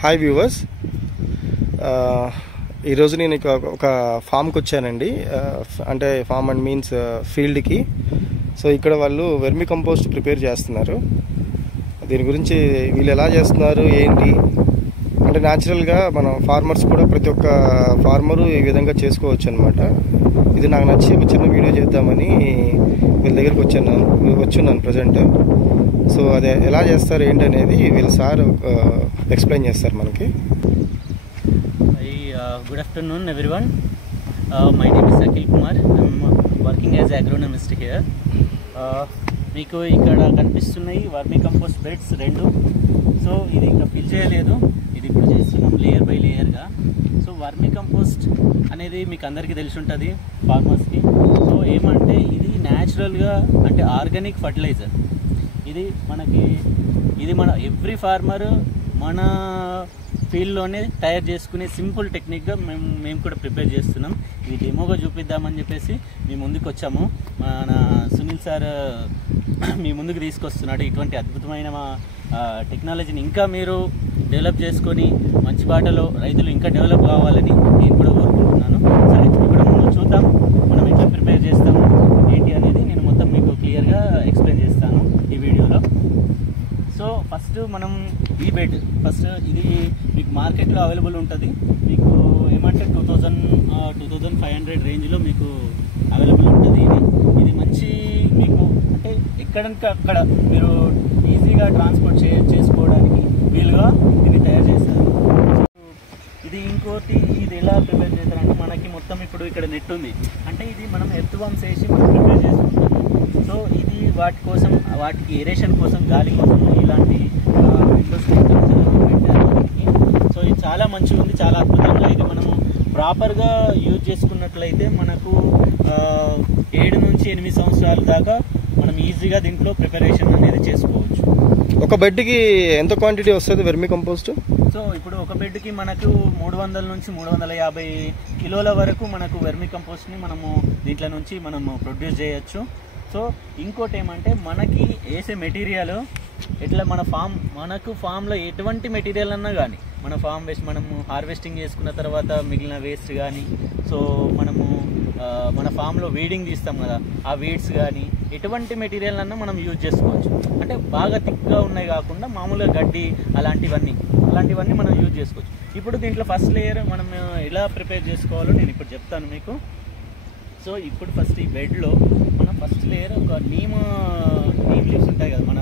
Hi viewers, ఈరోజు నేను ఒక ఫామ్కి వచ్చానండి. అంటే ఫామ్ అండ్ మీన్స్ ఫీల్డ్కి. సో ఇక్కడ వాళ్ళు వెర్మి కంపోస్ట్ ప్రిపేర్ చేస్తున్నారు. దీని గురించి వీళ్ళు ఎలా చేస్తున్నారు ఏంటి అంటే న్యాచురల్గా మనం ఫార్మర్స్ కూడా ప్రతి ఒక్క ఫార్మరు ఈ విధంగా చేసుకోవచ్చు అనమాట. ఇది నాకు నచ్చి ఒక చిన్న వీడియో చేద్దామని వీళ్ళ దగ్గరికి వచ్చున్నాను ప్రజెంట్. సో అదే ఎలా చేస్తారు ఏంటి అనేది వీళ్ళ సార్ ఎక్స్ప్లెయిన్ చేస్తారు మనకి. Good afternoon everyone. My name is Akhil Kumar. I'm working as అగ్రోనమిస్ట్ here. మీకు ఇక్కడ కనిపిస్తున్నాయి వర్మీ కంపోస్ట్ బెడ్స్ 2. సో ఇది ఇంకా ఫిల్ చేయలేదు, ఇది ఇప్పుడు చేస్తున్నాం లేయర్ బై లేయర్గా. సో వర్మీ కంపోస్ట్ అనేది మీకు అందరికీ తెలిసి ఉంటుంది ఫార్మర్స్కి. సో ఏమంటే ఇది న్యాచురల్గా అంటే ఆర్గానిక్ ఫర్టిలైజర్. ఇది మన ఎవ్రీ ఫార్మర్ మన ఫీల్డ్లోనే తయారు చేసుకునే సింపుల్ టెక్నిక్గా మేము కూడా ప్రిపేర్ చేస్తున్నాం. ఇది డెమోగా చూపిద్దామని చెప్పేసి మీ ముందుకు వచ్చాము. మన సునీల్ సార్ మీ ముందుకు తీసుకొస్తున్నాడు. ఇటువంటి అద్భుతమైన టెక్నాలజీని ఇంకా మీరు డెవలప్ చేసుకొని మంచి బాటలో రైతులు ఇంకా డెవలప్ కావాలని నేను కూడా కోరుకుంటున్నాను. సరే, ఇప్పుడు మనం చూద్దాం మనం ఎట్లా ప్రిపేర్ చేస్తాము ఏంటి అనేది నేను మొత్తం మీకు క్లియర్గా ఎక్స్ప్లెయిన్ చేస్తాను ఈ వీడియోలో. సో ఫస్ట్ మనం ఈ బెడ్ ఇది మీకు మార్కెట్లో అవైలబుల్ ఉంటుంది. మీకు ఏమంటే 2500 రేంజ్లో మీకు అవైలబుల్ ఉంటుంది. ఇది మంచి మీకు అంటే ఎక్కడంటే అక్కడ మీరు ఈజీగా ట్రాన్స్పోర్ట్ చేసుకోవడానికి వీలుగా ఇది తయారు చేస్తారు. ఇది ఇంకోటి ఇది ఎలా ప్రిపేర్ చేస్తారంటే మనకి మొత్తం ఇప్పుడు ఇక్కడ నెట్ ఉంది అంటే ఇది మనం ఎర్త్ వామ్స్ వేసి మనం ప్రిపేర్ చేసుకుంటాము. సో ఇది వాటికి ఏరేషన్ కోసం గాలి కోసం ఇలాంటి విండోస్ పెట్టారు. సో ఇది చాలా మంచిగా ఉంది, చాలా అద్భుతంగా. ఇది మనము ప్రాపర్గా యూజ్ చేసుకున్నట్లయితే మనకు 7 నుంచి 8 సంవత్సరాల దాకా మనం ఈజీగా దీంట్లో ప్రిపరేషన్ అనేది చేసుకోవచ్చు. ఒక బెడ్కి ఎంత క్వాంటిటీ వస్తుంది వెర్మి కంపోస్ట్? సో ఇప్పుడు ఒక బెడ్కి మనకు 300 నుంచి 350 కిలోల వరకు మనకు వెర్మి కంపోస్ట్ని మనము దీంట్లో నుంచి మనము ప్రొడ్యూస్ చేయొచ్చు. సో ఇంకోటి ఏమంటే మనకి వేసే మెటీరియల్ ఎట్లా మనకు ఫామ్లో ఎటువంటి మెటీరియల్ అన్నా కానీ మన ఫామ్ వేస్ట్ మనము హార్వెస్టింగ్ చేసుకున్న తర్వాత మిగిలిన వేస్ట్ కానీ సో మనము మన ఫామ్లో వీడింగ్ తీస్తాం కదా, ఆ వీడ్స్ కానీ ఎటువంటి మెటీరియల్ అన్నా మనం యూజ్ చేసుకోవచ్చు. అంటే బాగా థిక్గా ఉన్నాయి కాకుండా మామూలుగా గడ్డి అలాంటివన్నీ మనం యూజ్ చేసుకోవచ్చు. ఇప్పుడు దీంట్లో ఫస్ట్ లేయర్ మనం ఎలా ప్రిపేర్ చేసుకోవాలో నేను ఇప్పుడు చెప్తాను మీకు. సో ఇప్పుడు ఫస్ట్ ఈ బెడ్లో మనం ఫస్ట్ లేయర్ ఒక నీమ్ లీవ్స్ ఉంటాయి కదా, మన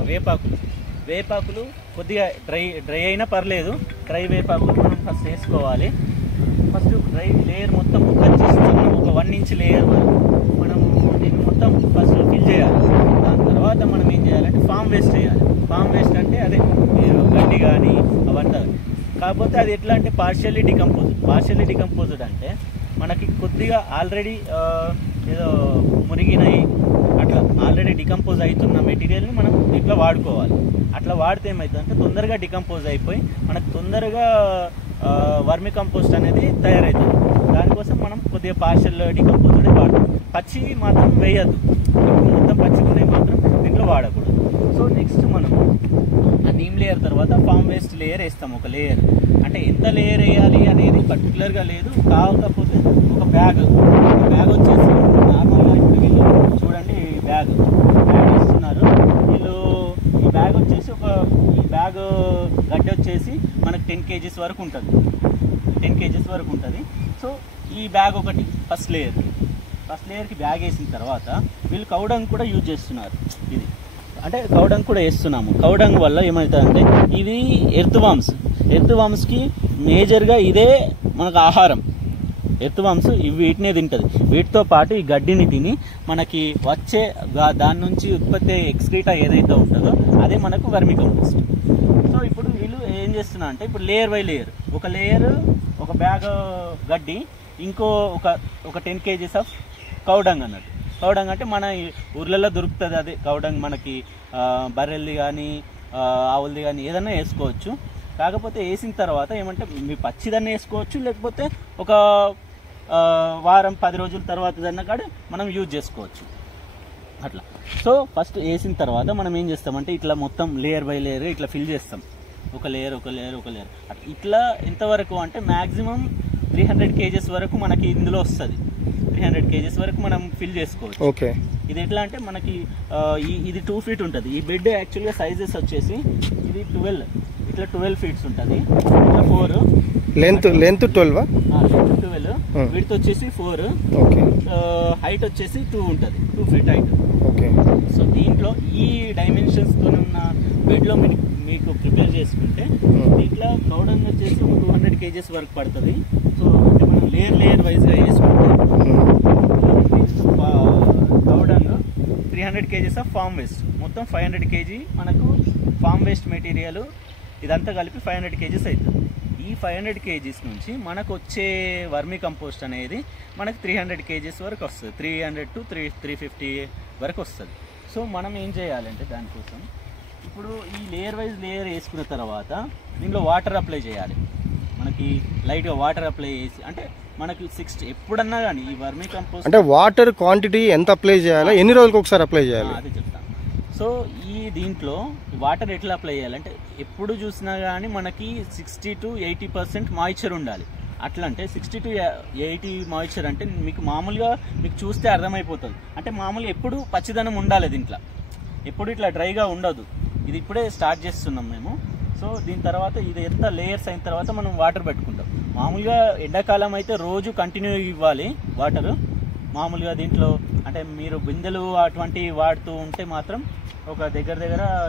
వేపాకులు కొద్దిగా డ్రై అయినా పర్లేదు, డ్రై వేపాకులు మనం ఫస్ట్ వేసుకోవాలి. ఫస్ట్ డ్రై లేయర్ మొత్తం కట్ చేస్తాము. ఒక 1 ఇంచ్ లేయర్ వరకు మనము దీన్ని మొత్తం ఫస్ట్ ఫిల్ చేయాలి. దాని తర్వాత మనం ఏం చేయాలంటే ఫామ్ వేస్ట్ చేయాలి. ఫామ్ వేస్ట్ అంటే అదే మీరు గడ్డి కానీ అవంతా. కాకపోతే అది ఎట్లా అంటే పార్షియల్లీ డికంపోజ్డ్ అంటే మనకి కొద్దిగా ఆల్రెడీ ఏదో మురిగినవి అట్లా ఆల్రెడీ డికంపోజ్ అవుతున్న మెటీరియల్ని మనం ఇట్లా వాడుకోవాలి. అట్లా వాడితే ఏమవుతుందంటే తొందరగా డికంపోజ్ అయిపోయి మనకు తొందరగా వర్మి కంపోస్ట్ అనేది తయారవుతుంది. దానికోసం మనం కొద్దిగా పార్షియల్ డికంపోజ్డ్ వాడతాం. పచ్చి మాత్రం వేయద్దు, మొత్తం పచ్చిగున్నవి మాత్రం దీంట్లో వాడకూడదు. సో నెక్స్ట్ మనం ఆ నీమ్ లేయర్ తర్వాత ఫామ్ వేస్ట్ లేయర్ వేస్తాం. ఒక లేయర్ అంటే ఎంత లేయర్ వేయాలి అనేది పర్టికులర్గా లేదు, కాకపోతే ఒక బ్యాగ్ వచ్చేసి నార్మల్గా ఇప్పుడు వీళ్ళు చూడండి బ్యాగ్ వేస్తున్నారు వీళ్ళు. ఈ బ్యాగ్ వచ్చేసి ఈ బ్యాగ్ గడ్డి వచ్చేసి మనకు 10 kgs వరకు ఉంటుంది. సో ఈ బ్యాగ్ ఒకటి ఫస్ట్ లేయర్కి బ్యాగ్ వేసిన తర్వాత వీళ్ళు కౌడంగ్ కూడా యూజ్ చేస్తున్నారు. ఇది అంటే కౌడంగ్ కూడా వేస్తున్నాము. కౌడంగ్ వల్ల ఏమవుతుందంటే ఇది ఎర్త్ వామ్స్కి మేజర్గా ఇదే మనకు ఆహారం. ఎర్త్ వామ్స్ వీటినే తింటుంది. వీటితో పాటు ఈ గడ్డిని తిని మనకి వచ్చే దాని నుంచి ఉత్పత్తి ఎక్స్క్రీటా ఏదైతే ఉంటుందో అదే మనకు వర్మి కంపోస్ట్. సో ఇప్పుడు వీళ్ళు ఏం చేస్తున్నా అంటే ఇప్పుడు లేయర్ బై లేయర్ ఒక బ్యాగ్ గడ్డి, ఇంకో ఒక 10 kgs ఆఫ్ కౌడంగ్ అన్నట్టు. కౌడంగ్ అంటే మన ఊర్లలో దొరుకుతుంది. అదే కౌడంగ్ మనకి బర్రెల్ది కానీ ఆవులది కానీ ఏదన్నా వేసుకోవచ్చు. కాకపోతే వేసిన తర్వాత ఏమంటే మీ పచ్చిదన్నీ వేసుకోవచ్చు, లేకపోతే ఒక వారం 10 రోజుల తర్వాత దన్న కాడ మనం యూజ్ చేసుకోవచ్చు అట్లా. సో ఫస్ట్ వేసిన తర్వాత మనం ఏం చేస్తామంటే ఇట్లా మొత్తం లేయర్ బై లేయర్ ఇట్లా ఫిల్ చేస్తాం. ఒక లేయర్ ఇట్లా ఎంతవరకు అంటే మ్యాక్సిమం 300 kgs వరకు మనకి ఇందులో వస్తుంది. 300 kgs వరకు మనం ఫిల్ చేసుకోవచ్చు. ఓకే. ఇది ఎట్లా అంటే మనకి ఇది 2 feet ఉంటుంది. ఈ బెడ్ యాక్చువల్గా సైజెస్ వచ్చేసి ఇది 12 feet ఉంటుంది. ఇట్లా 4 లెంత్ 12 విడ్త్ వచ్చేసి 4. ఓకే. హైట్ వచ్చేసి 2 ఉంటుంది, 2 feet హైట్. ఓకే. సో దీంట్లో ఈ డైమెన్షన్స్తో ఉన్న బెడ్లో మీకు ప్రిపేర్ చేసుకుంటే దీంట్లో కౌడంగ్ వచ్చేసి 200 kgs వరకు పడుతుంది. సో అంటే మనం లేయర్ వైజ్గా వేసుకుంటే cow dung 300 kgs of farm waste, మొత్తం 500 kg మనకు ఫామ్ వేస్ట్ మెటీరియల్ ఇదంతా కలిపి 500 kgs అవుతుంది. ఈ 500 kgs నుంచి మనకు వచ్చే వర్మీ కంపోస్ట్ అనేది మనకు 300 kgs వరకు వస్తుంది. 300 to 350 వరకు వస్తుంది. సో మనం ఏం చేయాలంటే దానికోసం ఇప్పుడు ఈ లేయర్ వేసుకున్న తర్వాత దీంట్లో వాటర్ అప్లై చేయాలి. మనకి లైట్గా వాటర్ అప్లై చేసి అంటే మనకి 60 ఎప్పుడన్నా కానీ ఈ వర్మీ కంపోస్ట్ అంటే వాటర్ క్వాంటిటీ ఎంత అప్లై చేయాలి, ఎన్ని రోజులకు ఒకసారి అప్లై చేయాలి అది చెప్తాను. సో ఈ దీంట్లో వాటర్ ఎట్లా అప్లై చేయాలంటే ఎప్పుడు చూసినా కానీ మనకి 60 to 80% మాయిశ్చర్ ఉండాలి. అట్లా అంటే 60 to 80 మాయిశ్చర్ అంటే మీకు మామూలుగా మీకు చూస్తే అర్థమైపోతుంది. అంటే మామూలుగా ఎప్పుడు పచ్చిదనం ఉండాలి దీంట్లో, ఎప్పుడు ఇట్లా డ్రైగా ఉండదు. ఇది ఇప్పుడే స్టార్ట్ చేస్తున్నాం మేము. సో దీని తర్వాత ఇది ఎంత లేయర్స్ అయిన తర్వాత మనం వాటర్ పెట్టుకుంటాం. మామూలుగా ఎండాకాలం అయితే రోజు కంటిన్యూ ఇవ్వాలి వాటర్. మామూలుగా దీంట్లో అంటే మీరు బిందెలు అటువంటివి వాడుతూ ఉంటే మాత్రం ఒక దగ్గర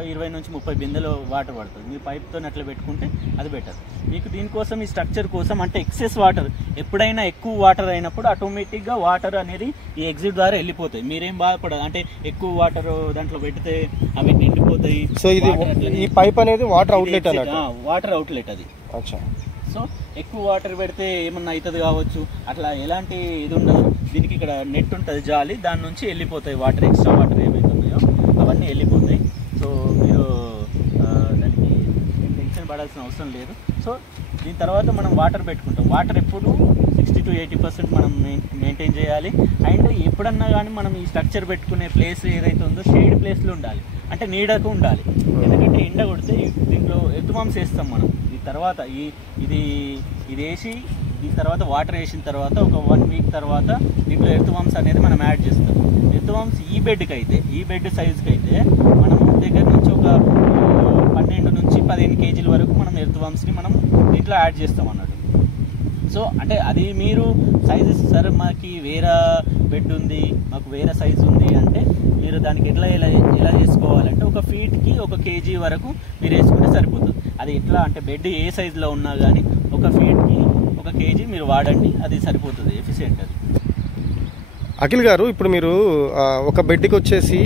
20 నుంచి 30 బిందెలు వాటర్ పడుతుంది. మీరు పైప్తో అట్లా పెట్టుకుంటే అది బెటర్. మీకు దీనికోసం ఈ స్ట్రక్చర్ కోసం అంటే ఎక్సెస్ వాటర్ ఎప్పుడైనా ఎక్కువ వాటర్ అయినప్పుడు ఆటోమేటిక్గా వాటర్ అనేది ఈ ఎగ్జిట్ ద్వారా వెళ్ళిపోతాయి. మీరేం బాధపడదు, అంటే ఎక్కువ వాటర్ దాంట్లో పెడితే అవి నిండిపోతాయి. సో ఇది ఈ పైప్ అనేది వాటర్ అవుట్లెట్ అన్నట్టు, వాటర్ అవుట్లెట్ అది. అచ్చా. సో ఎక్కువ వాటర్ పెడితే ఏమన్నా అవుతుంది కావచ్చు, అట్లా ఎలాంటి ఇది ఉండదు. దీనికి ఇక్కడ నెట్ ఉంటుంది జాలి, దాని నుంచి వెళ్ళిపోతాయి వాటర్, ఎక్స్ట్రా వాటర్ ఏవైతే ఉన్నాయో అవన్నీ వెళ్ళిపోతాయి. సో మీరు దానికి టెన్షన్ పడాల్సిన అవసరం లేదు. సో దీని తర్వాత మనం వాటర్ పెట్టుకుంటాం. వాటర్ ఎప్పుడు 60 to 80% మనం మెయింటైన్ చేయాలి. అండ్ ఎప్పుడన్నా కానీ మనం ఈ స్ట్రక్చర్ పెట్టుకునే ప్లేస్ ఏదైతే ఉందో షేడ్ ప్లేస్లో ఉండాలి, అంటే నీడకు ఉండాలి. ఎందుకంటే ఎండ కొడితే దీంట్లో ఎర్త్వామ్స్ వేస్తాం మనం. ఈ తర్వాత ఇది వేసి దీని తర్వాత వాటర్ వేసిన తర్వాత ఒక 1 week తర్వాత దీంట్లో ఎర్త్వామ్స్ అనేది మనం యాడ్ చేస్తాం. ఎర్త్వామ్స్ ఈ బెడ్ సైజ్కి అయితే మనం దగ్గర నుంచి ఒక 12 నుంచి 15 kg వరకు మనం ఎర్త్వామ్స్ని మనం దీంట్లో యాడ్ చేస్తాం అన్నట్టు. సో అంటే అది మీరు సైజెస్ సార్ మాకు వేరే బెడ్ ఉంది, మాకు వేరే సైజు ఉంది అంటే మీరు దానికి ఎలా చేసుకోవాలంటే ఒక ఫీట్కి 1 kg వరకు మీరు వేసుకుంటే సరిపోతుంది. అది ఎట్లా అంటే బెడ్ ఏ సైజులో ఉన్నా కానీ 1 ఫీట్కి 1 kg మీరు వాడండి, అది సరిపోతుంది, ఎఫిషియెంట్ అది. అఖిల్ గారు, ఇప్పుడు మీరు ఒక బెడ్కి వచ్చేసి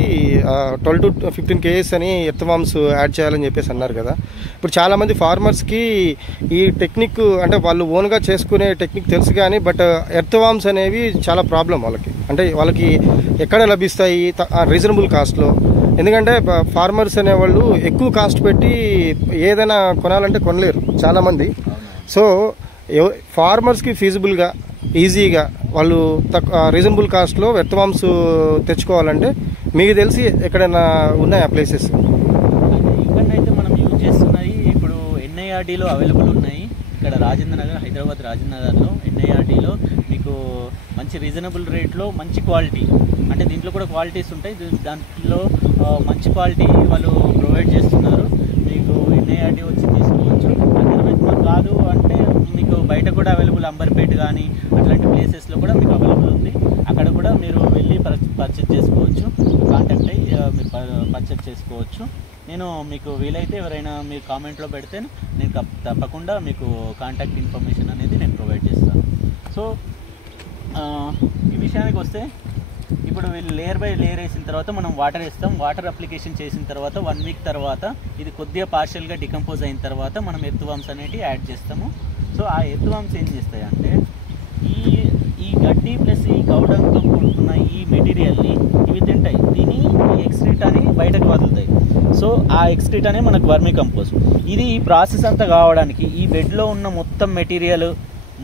12 to 15 kgs అని ఎర్త్వామ్స్ యాడ్ చేయాలని చెప్పేసి అన్నారు కదా. ఇప్పుడు చాలామంది ఫార్మర్స్కి ఈ టెక్నిక్ అంటే వాళ్ళు ఓన్గా చేసుకునే టెక్నిక్ తెలుసు కానీ బట్ ఎర్త్వామ్స్ అనేవి చాలా ప్రాబ్లం వాళ్ళకి. అంటే వాళ్ళకి ఎక్కడ లభిస్తాయి రీజనబుల్ కాస్ట్లో, ఎందుకంటే ఫార్మర్స్ అనేవాళ్ళు ఎక్కువ కాస్ట్ పెట్టి ఏదైనా కొనాలంటే కొనలేరు చాలామంది. సో ఫార్మర్స్కి ఫీజిబుల్గా ఈజీగా వాళ్ళు రీజనబుల్ కాస్ట్లో ఎర్త్వామ్స్ తెచ్చుకోవాలంటే మీకు తెలిసి ఎక్కడైనా ఉన్నాయా ప్లేసెస్? ఇక్కడైతే మనం యూజ్ చేస్తున్నాయి ఇప్పుడు NIRDలో అవైలబుల్ ఉన్నాయి. ఇక్కడ హైదరాబాద్ రాజేంద్ర నగర్లో NIRDలో మీకు మంచి రీజనబుల్ రేట్లో మంచి క్వాలిటీ, అంటే దీంట్లో కూడా క్వాలిటీస్ ఉంటాయి, దాంట్లో మంచి క్వాలిటీ వాళ్ళు ప్రొవైడ్ చేస్తున్నారు. మీకు NIRD వచ్చి తీసుకోవచ్చు. అదర్వైజ్ మాకు కాదు అంటే మీకు బయట కూడా అవైలబుల్, అంబర్పేట కానీ అట్లాంటి ప్లేసెస్లో కూడా మీకు అవైలబుల్ ఉంది. అక్కడ కూడా మీరు వెళ్ళి పర్చేజ్ చేసుకోవచ్చు, కాంటాక్ట్ అయ్యి మీరు పర్చేజ్ చేసుకోవచ్చు. నేను మీకు వీలైతే ఎవరైనా మీరు కామెంట్లో పెడితే నేను తప్పకుండా మీకు కాంటాక్ట్ ఇన్ఫర్మేషన్ అనేది నేను ప్రొవైడ్ చేస్తాను. సో ఈ విషయానికి వస్తే ఇప్పుడు వీళ్ళు లేయర్ బై లేయర్ వేసిన తర్వాత మనం వాటర్ వేస్తాం. వాటర్ అప్లికేషన్ చేసిన తర్వాత 1 week తర్వాత ఇది కొద్దిగా పార్షియల్గా డికంపోజ్ అయిన తర్వాత మనం ఎర్త్వామ్స్ అనేవి యాడ్ చేస్తాము. సో ఆ ఎర్త్వామ్స్ ఏం చేస్తాయి అంటే ఈ గడ్డి ప్లస్ ఈ కౌడంతో కూడుకున్న ఈ మెటీరియల్ని ఇవి తింటాయి, దీని ఈ ఎక్స్క్రీట్ అని బయటకు వదులుతాయి. సో ఆ ఎక్స్క్రీట్ అనే మనకు వర్మీ కంపోస్ట్. ఇది ఈ ప్రాసెస్ అంతా కావడానికి ఈ బెడ్లో ఉన్న మొత్తం మెటీరియల్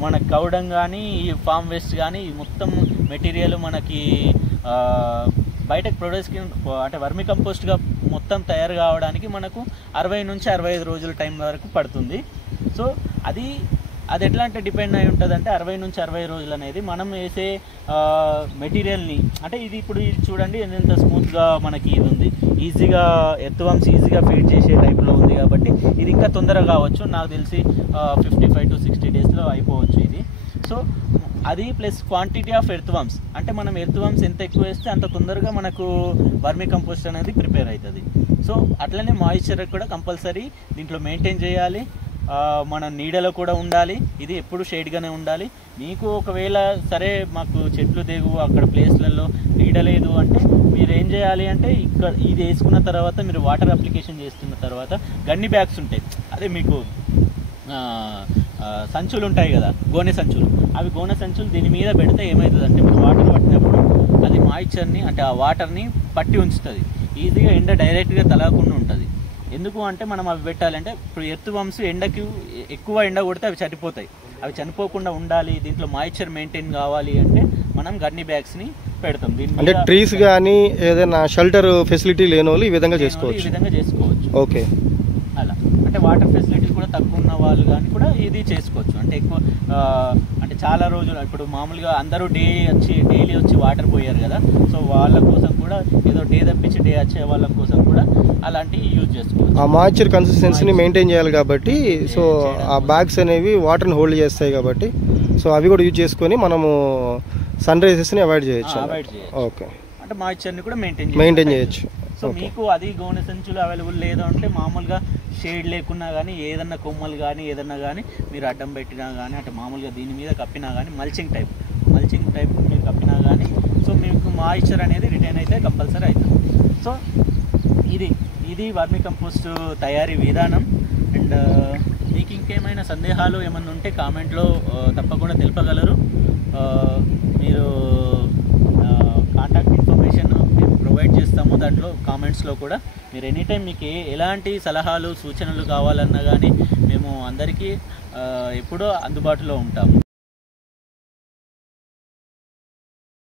మన కౌడం కానీ ఈ ఫామ్ వేస్ట్ కానీ ఈ మొత్తం మెటీరియల్ మనకి బయటకు ప్రొడ్యూస్కి అంటే వర్మి కంపోస్ట్గా మొత్తం తయారు కావడానికి మనకు 60 నుంచి 65 రోజుల టైం వరకు పడుతుంది. సో అది ఎట్లా అంటే డిపెండ్ అయి ఉంటుంది అంటే 60 నుంచి 60 రోజులు అనేది మనం వేసే మెటీరియల్ని, అంటే ఇది ఇప్పుడు ఇది చూడండి ఎంత స్మూత్గా మనకి ఇది ఉంది, ఈజీగా ఎర్త్వామ్స్ ఈజీగా ఫీడ్ చేసే టైప్లో ఉంది కాబట్టి ఇది ఇంకా తొందరగా కావచ్చు, నాకు తెలిసి 55 to 60 డేస్లో అయిపోవచ్చు ఇది. సో అది ప్లస్ క్వాంటిటీ ఆఫ్ ఎర్త్వామ్స్, అంటే మనం ఎర్త్వామ్స్ ఎంత ఎక్కువ వేస్తే అంత తొందరగా మనకు వర్మి కంపోస్ట్ అనేది ప్రిపేర్ అవుతుంది. సో అట్లనే మాయిశ్చర్ కూడా కంపల్సరీ దీంట్లో మెయింటైన్ చేయాలి. మన నీడలో కూడా ఉండాలి, ఇది ఎప్పుడు షేడ్గానే ఉండాలి. మీకు ఒకవేళ సరే మాకు చెట్లు దిగు అక్కడ ప్లేస్లలో నీడ లేదు అంటే మీరు ఏం చేయాలి అంటే ఇక్కడ ఇది వేసుకున్న తర్వాత మీరు వాటర్ అప్లికేషన్ చేస్తున్న తర్వాత గన్ని బ్యాగ్స్ ఉంటాయి, అదే మీకు సంచులు ఉంటాయి కదా, గోనె సంచులు, అవి గోనె సంచులు దీని మీద పెడితే ఏమవుతుంది అంటే మీరు వాటర్ పట్టినప్పుడు అది మాయిశ్చర్ని అంటే ఆ వాటర్ని పట్టి ఉంచుతుంది, ఈజీగా ఎండ డైరెక్ట్గా తలగకుండా ఉంటుంది. ఎందుకు అంటే మనం అవి పెట్టాలంటే ఇప్పుడు ఎర్త్వామ్స్ ఎండకి ఎక్కువ ఎండ కొడితే అవి చనిపోతాయి, అవి చనిపోకుండా ఉండాలి, దీంట్లో మాయిశ్చర్ మెయింటైన్ కావాలి అంటే మనం గన్ని బ్యాగ్స్ని పెడతాం. అంటే ట్రీస్ కానీ ఏదైనా షెల్టర్ ఫెసిలిటీ లేని వాళ్ళు ఈ విధంగా చేసుకోవచ్చు. ఈ విధంగా చేసుకోవచ్చు. ఓకే, అలా అంటే వాటర్ ఫెసిలిటీస్ కూడా తక్కువ ఉన్న వాళ్ళు కానీ కూడా ఇది చేసుకోవచ్చు. అంటే ఎక్కువ అంటే చాలా రోజులు ఇప్పుడు మామూలుగా అందరూ డైలీ వచ్చి వాటర్ పోయారు కదా, సో వాళ్ళ కోసం కూడా ఏదో డే తప్పించి డే వచ్చే వాళ్ళ కోసం కూడా అలాంటివి యూజ్ చేసుకోవచ్చు. ఆ మాయిశ్చర్ కన్సిస్టెన్సీని మెయింటైన్ చేయాలి కాబట్టి సో ఆ బ్యాగ్స్ అనేవి వాటర్ని హోల్డ్ చేస్తాయి కాబట్టి సో అవి కూడా యూజ్ చేసుకొని మనము సన్ రైజెస్ని అవాయిడ్ చేయొచ్చు. ఓకే, అంటే మాయిశ్చర్ని కూడా మెయింటైన్ చేయొచ్చు. సో మీకు అది గోనె సంచులు అవైలబుల్ లేదు అంటే మామూలుగా షేడ్ లేకున్నా కానీ ఏదన్నా కొమ్మలు కానీ ఏదన్నా కానీ మీరు అడ్డం పెట్టినా కానీ అంటే మామూలుగా దీని మీద కప్పినా కానీ మల్చింగ్ టైప్ మీరు కప్పినా కానీ సో మీకు మాయిశ్చర్ అనేది రిటైన్ అయితే కంపల్సరీ అవుతుంది. సో ఇది వర్మి కంపోస్ట్ తయారీ విధానం. అండ్ మీకు ఇంకేమైనా సందేహాలు ఏమన్నా ఉంటే కామెంట్లో తప్పకుండా తెలుపగలరు. మీరు కాంటాక్ట్ ఇన్ఫర్మేషన్ మేము ప్రొవైడ్ చేస్తాము దాంట్లో కామెంట్స్లో కూడా. మీరు ఎనీటైం మీకు ఎలాంటి సలహాలు సూచనలు కావాలన్నా కానీ మేము అందరికీ ఎప్పుడూ అందుబాటులో ఉంటాము.